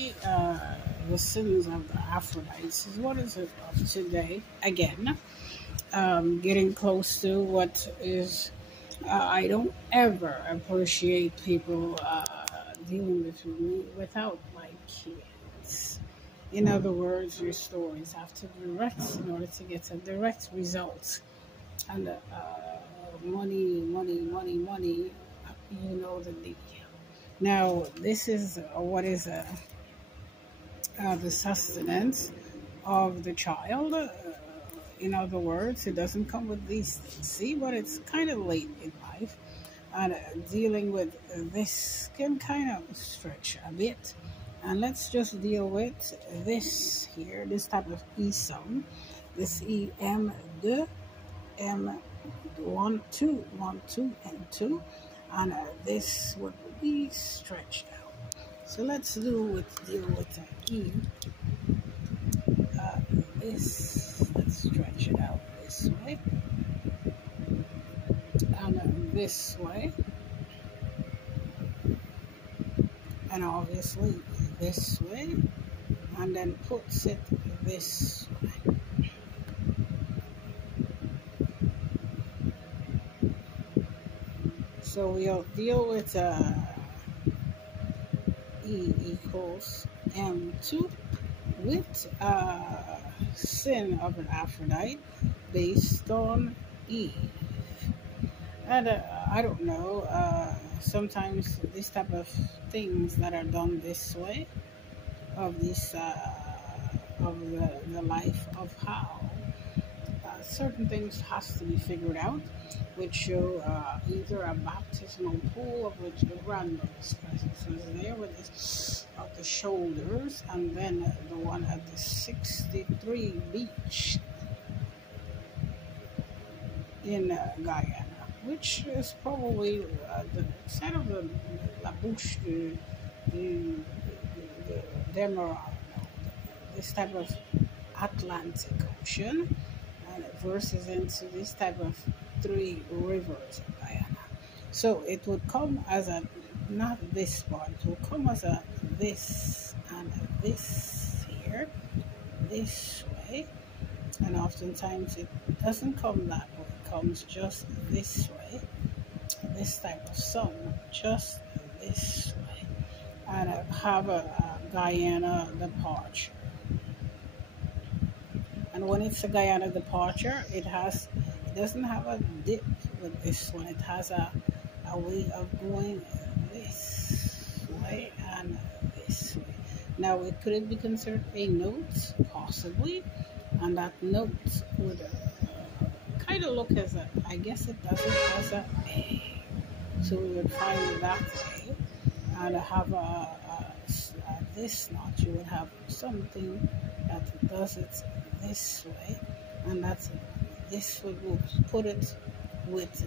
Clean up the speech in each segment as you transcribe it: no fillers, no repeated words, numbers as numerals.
today, the sins of the Aphrodites is what is it of today. Again, getting close to what is. I don't ever appreciate people dealing with me without my kids. In other words, your stories have to be direct in order to get a direct result. And money, money, money, money, you know the deal. Now, this is what is the sustenance of the child. In other words, it doesn't come with these things. See, but it's kind of late in life, and dealing with this can kind of stretch a bit. And let's just deal with this here, this type of E sum, this EM2, M1, 2, 1, 2, and 2, and this would be stretched out. So let's deal with E. Let's stretch it out this way, and this way, and obviously this way, and then puts it this way. So we'll deal with E equals M2 with sin of an Aphrodite based on Eve. And I don't know, sometimes this type of things that are done this way, of this, of the life of how certain things has to be figured out, which show either a baptismal pool of which the grandmother's presence was there with this of the shoulders, and then the one at the 63 beach in Guyana, which is probably the side of the La Bouche de Demerara, this type of Atlantic Ocean, and it verses into this type of 3 rivers in Guyana. So it would come as a, not this part, it will come as a this and this here, this way, and oftentimes it doesn't come that way, it comes just this way, this type of sun, just this way, and have a Guyana departure. And when it's a Guyana departure, it doesn't have a dip with this one. It has a way of going this way and this way. Now, could it be considered a note? Possibly. And that note would kind of look as a, I guess it does it as a A. So we would find that A and have this knot. You would have something that does it this way, and this would put it with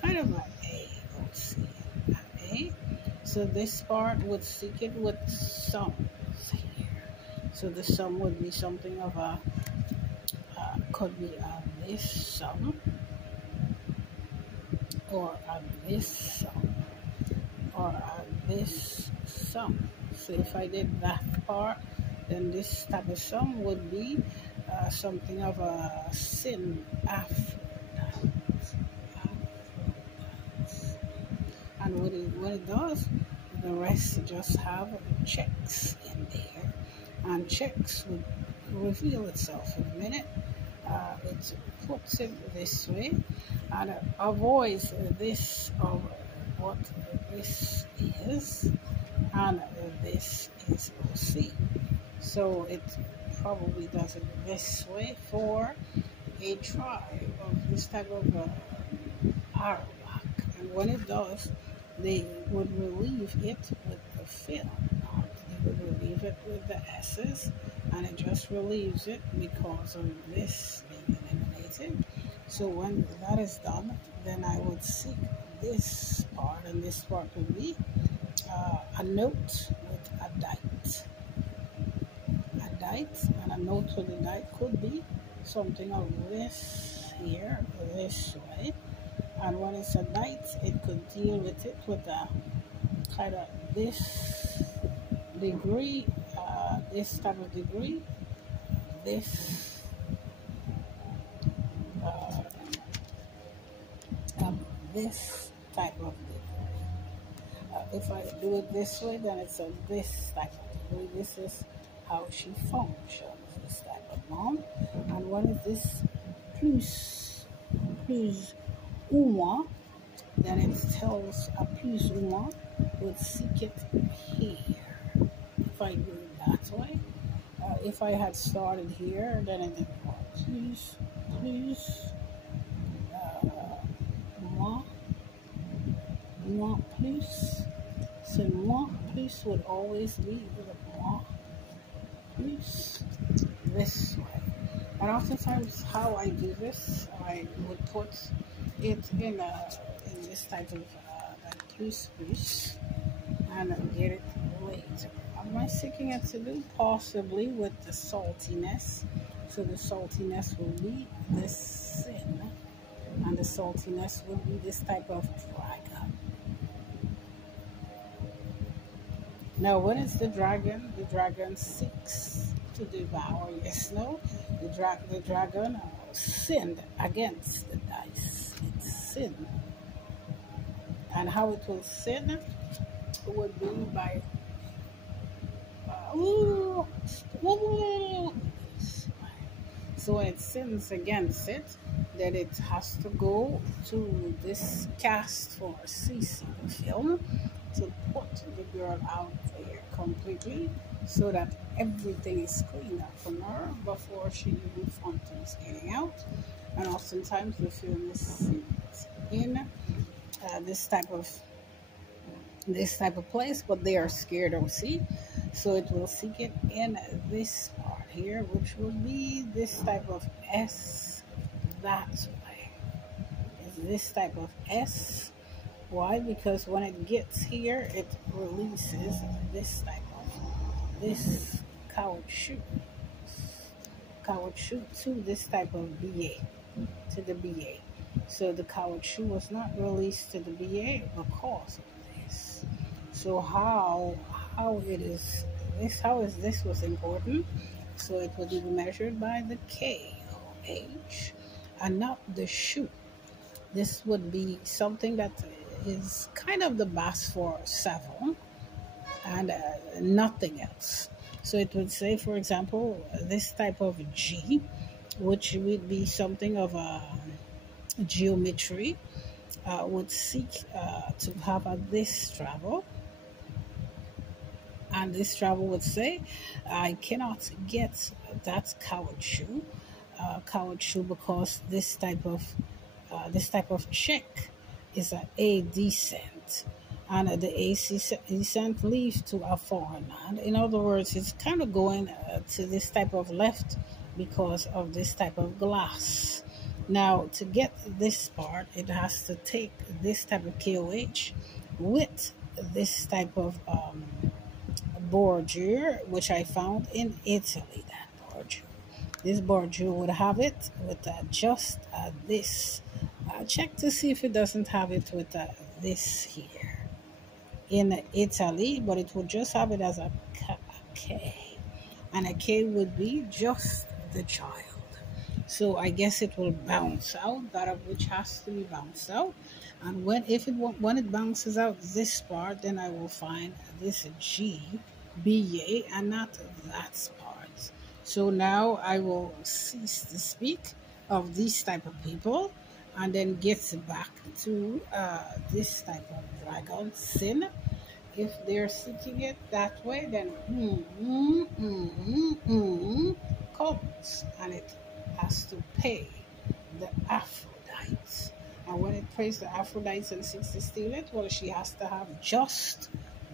kind of an A, we'll see, an A. So this part would seek it with sums here. So the sum would be something of a, could be a this sum, or a this sum, or a this sum. So if I did that part, then this type of sum would be something of a sin Aphrodite. And what it does, the rest just have checks in there, and checks would reveal itself in a minute. It puts it this way and avoids this of what this is, and this is OC. So it probably does it this way for a tribe of this type of Arawak. And when it does, they would relieve it with the film. They would relieve it with the S's, and it just relieves it because of this being eliminated. So when that is done, then I would seek this part, and this part would be a note with a dite. And a note with a dite could be something of this here, this way. And when it's a dite, it could deal with it with a kind of this degree, this type of degree, this, uh, um, this type of degree. If I do it this way, then it's a this type of degree. This is how she functions, this type of mom. And what is this plus uma? Then it tells a plus uma would seek it here. If I do it that way, if I had started here, then it would plus moi, moi plus. So moi plus would always be with moi plus this way. And oftentimes, how I do this, I would put it in this type of plus plus and get it later. Am I seeking it to do? Possibly with the saltiness. So the saltiness will be this sin, and the saltiness will be this type of dragon. Now, what is the dragon? The dragon seeks to devour. Yes, no? The dragon sinned against the dice. It's sin. And how it will sin would be by so when it sins against it, then it has to go to this cast for CC film to put the girl out there completely so that everything is cleaned up from her before she even functions getting out. And oftentimes the film is in this type of place, but they are scared of see, so it will seek it in this part here, which will be this type of S that way. It's this type of S. Why? Because when it gets here, it releases this type of this caoutchouc to this type of BA, to the BA. So the caoutchouc was not released to the BA because of this. So how it is this, how is this was important. So it would be measured by the KOH and not the shoe. This would be something that is kind of the base for 7 and nothing else. So it would say, for example, this type of G, which would be something of a geometry, would seek to have this travel. And this travel would say, I cannot get that caoutchouc because this type of check is a descent, and the AC descent leads to a foreign land. In other words, it's kind of going to this type of left because of this type of glass. Now, to get this part, it has to take this type of KOH with this type of bordure, which I found in Italy. That bordure, this bordure would have it with just this. Check to see if it doesn't have it with this here in Italy, but it would just have it as a K, and a K would be just the child. So I guess it will bounce out, that of which has to be bounced out. And when it bounces out this part, then I will find this G, BA, and not that part. So now I will cease to speak of these type of people, and then get back to this type of dragon sin. If they're seeking it that way, then comes, and it has to pay the Aphrodites. And when it pays the Aphrodites and seeks to steal it, well, she has to have just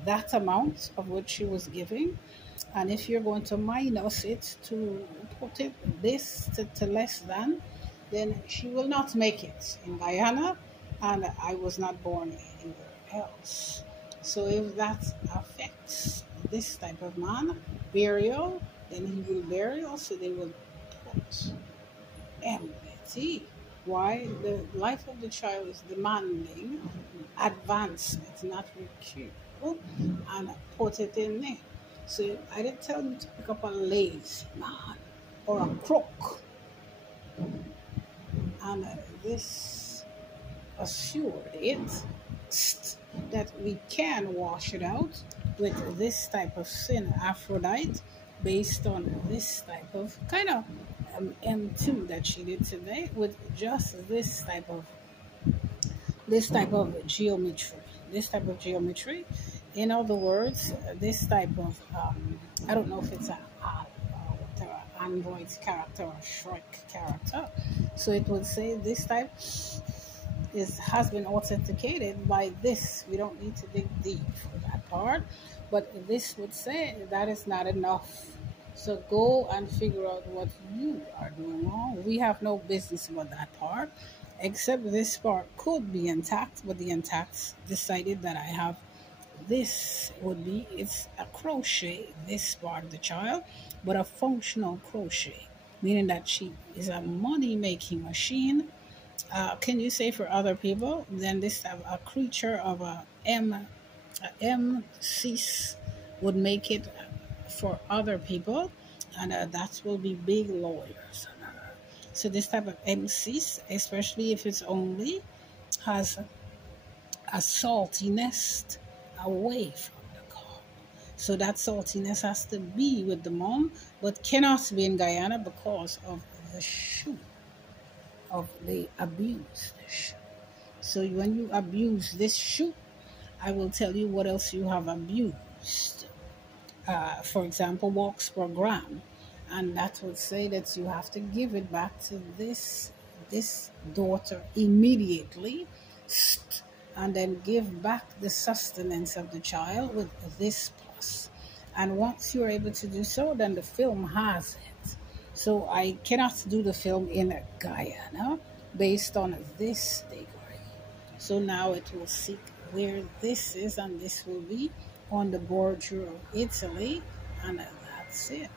that amount of what she was giving. And if you're going to minus it to put it this to less than, then she will not make it in Guyana, and I was not born anywhere else. So if that affects this type of man, burial, then he will burial, so they will put enmity. Why? The life of the child is demanding advancement, not recruitment, and put it in there. So I didn't tell you to pick up a lazy man or a crook. And this assured it that we can wash it out with this type of sin, Aphrodite, based on this type of kind of M2 that she did today, with just this type of geometry. This type of geometry. In other words, this type of I don't know if it's whatever Android's character or Shrek character. So it would say this type has been authenticated by this. We don't need to dig deep for that part, but this would say that is not enough. So go and figure out what you are doing wrong. We have no business about that part, except this part could be intact, but the intact decided that I have this would be, it's a crochet, this part of the child, but a functional crochet, meaning that she is a money making machine. Can you say for other people? Then this a creature of M cis would make it for other people, and that will be big lawyers. So this type of M cis, especially if it's only has a saltiness away from the car. So that saltiness has to be with the mom, but cannot be in Guyana because of the shoe. Of the abuse the shoe. So when you abuse this shoe, I will tell you what else you have abused. For example, walks per gram, and that would say that you have to give it back to this daughter immediately, and then give back the sustenance of the child with this plus. And once you're able to do so, then the film has it. So I cannot do the film in Guyana based on this degree. So now it will seek where this is, and this will be on the border of Italy, and that's it.